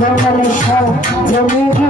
ভগবানের সব জমে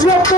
যত